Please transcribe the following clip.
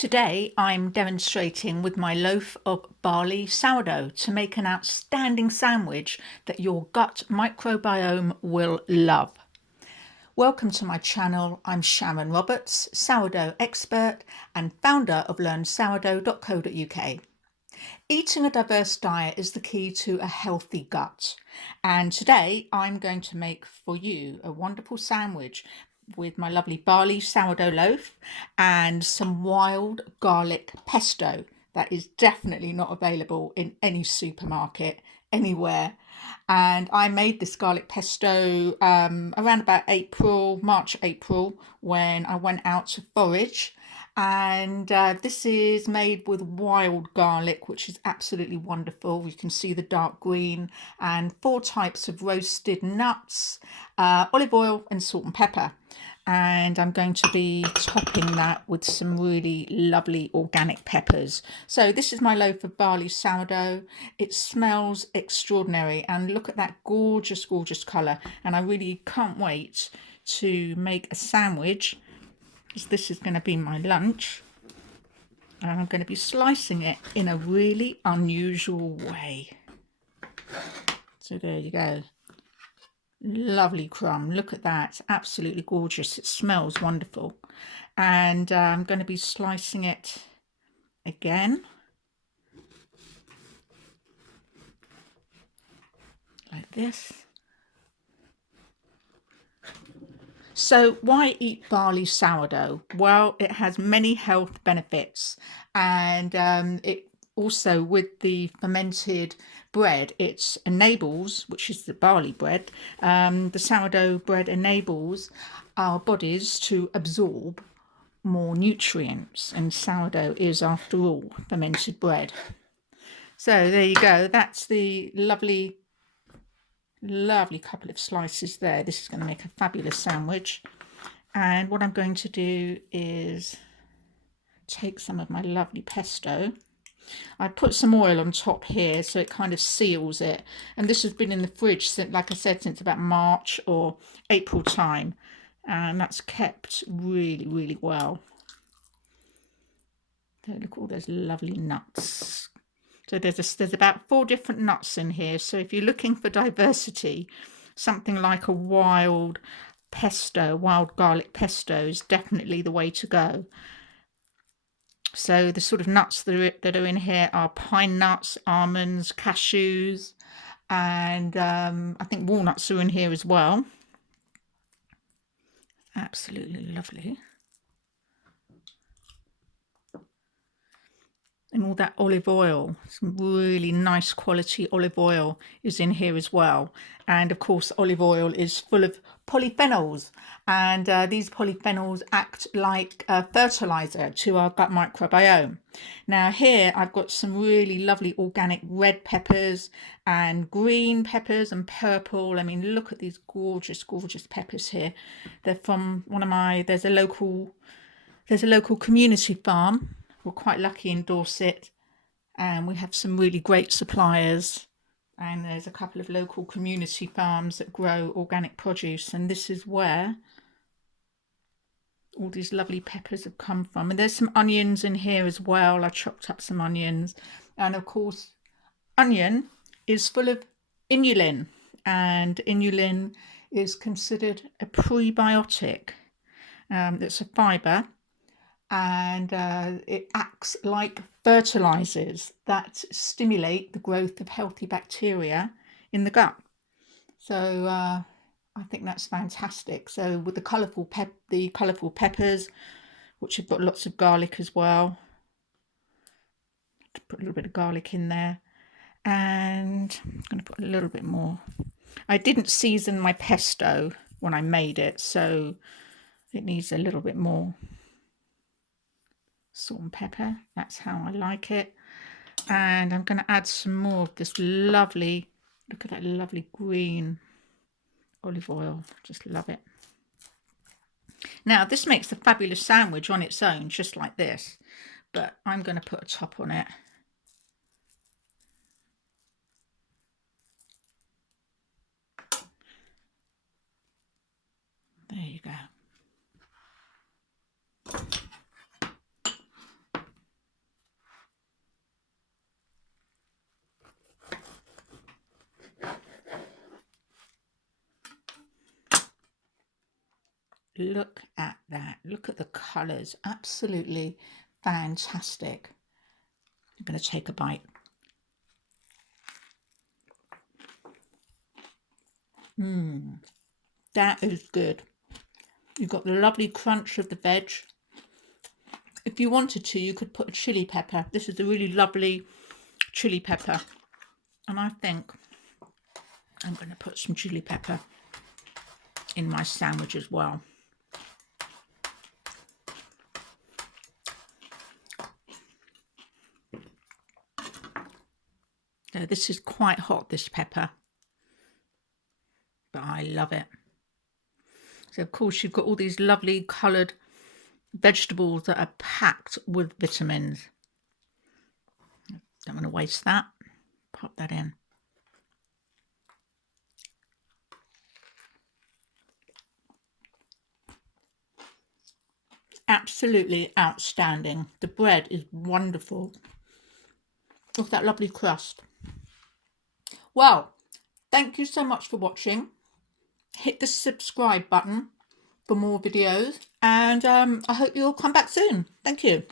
Today I'm demonstrating with my loaf of barley sourdough to make an outstanding sandwich that your gut microbiome will love. Welcome to my channel. I'm Sharon Roberts, sourdough expert and founder of learnsourdough.co.uk. Eating a diverse diet is the key to a healthy gut, and today I'm going to make for you a wonderful sandwich with my lovely barley sourdough loaf and some wild garlic pesto that is definitely not available in any supermarket anywhere. And I made this garlic pesto around about March, April, when I went out to forage. And this is made with wild garlic, which is absolutely wonderful. You can see the dark green, and 4 types of roasted nuts, olive oil and salt and pepper. And I'm going to be topping that with some really lovely organic peppers. So this is my loaf of barley sourdough. It smells extraordinary, and look at that gorgeous, gorgeous colour. And I really can't wait to make a sandwich, because this is going to be my lunch. And I'm going to be slicing it in a really unusual way. So there you go. Lovely crumb. Look at that. It's absolutely gorgeous. It smells wonderful. And I'm going to be slicing it again, like this. So why eat barley sourdough? Well, it has many health benefits, and it also, with the fermented bread, it enables, which is the barley bread, the sourdough bread enables our bodies to absorb more nutrients, and sourdough is, after all, fermented bread. So there you go. That's the lovely couple of slices there. This is going to make a fabulous sandwich. And what I'm going to do is take some of my lovely pesto. I put some oil on top here so it kind of seals it, and this has been in the fridge since, like I said, since about March or April time, and that's kept really, really well. So look at all those lovely nuts. So there's about 4 different nuts in here. So if you're looking for diversity, something like a wild garlic pesto is definitely the way to go. So the sort of nuts that are in here are pine nuts, almonds, cashews, and I think walnuts are in here as well. Absolutely lovely. And all that olive oil, some really nice quality olive oil is in here as well. And of course, olive oil is full of polyphenols, and these polyphenols act like a fertilizer to our gut microbiome. Now here I've got some really lovely organic red peppers and green peppers and purple. I mean, look at these gorgeous, gorgeous peppers here. They're from there's a local community farm. We're quite lucky in Dorset, and we have some really great suppliers, and there's a couple of local community farms that grow organic produce, and this is where all these lovely peppers have come from. And there's some onions in here as well. I chopped up some onions, and of course onion is full of inulin, and inulin is considered a prebiotic. It's a fibre, and it acts like fertilizers that stimulate the growth of healthy bacteria in the gut. So I think that's fantastic. So with the colourful peppers, which have got lots of garlic as well, to put a little bit of garlic in there, and I'm going to put a little bit more. I didn't season my pesto when I made it, so it needs a little bit more salt and pepper. That's how I like it. And I'm going to add some more of this lovely, look at that lovely green olive oil. Just love it. Now this makes a fabulous sandwich on its own, just like this, but I'm going to put a top on it. There you go. Look at that. Look at the colours. Absolutely fantastic. I'm going to take a bite. That is good. You've got the lovely crunch of the veg. If you wanted to, you could put a chili pepper. This is a really lovely chili pepper. And I think I'm going to put some chili pepper in my sandwich as well. Now, this is quite hot, this pepper, but I love it. So of course you've got all these lovely coloured vegetables that are packed with vitamins. Don't want to waste that. Pop that in. Absolutely outstanding. The bread is wonderful. Look at that lovely crust. Well, thank you so much for watching. Hit the subscribe button for more videos, and I hope you'll come back soon. Thank you.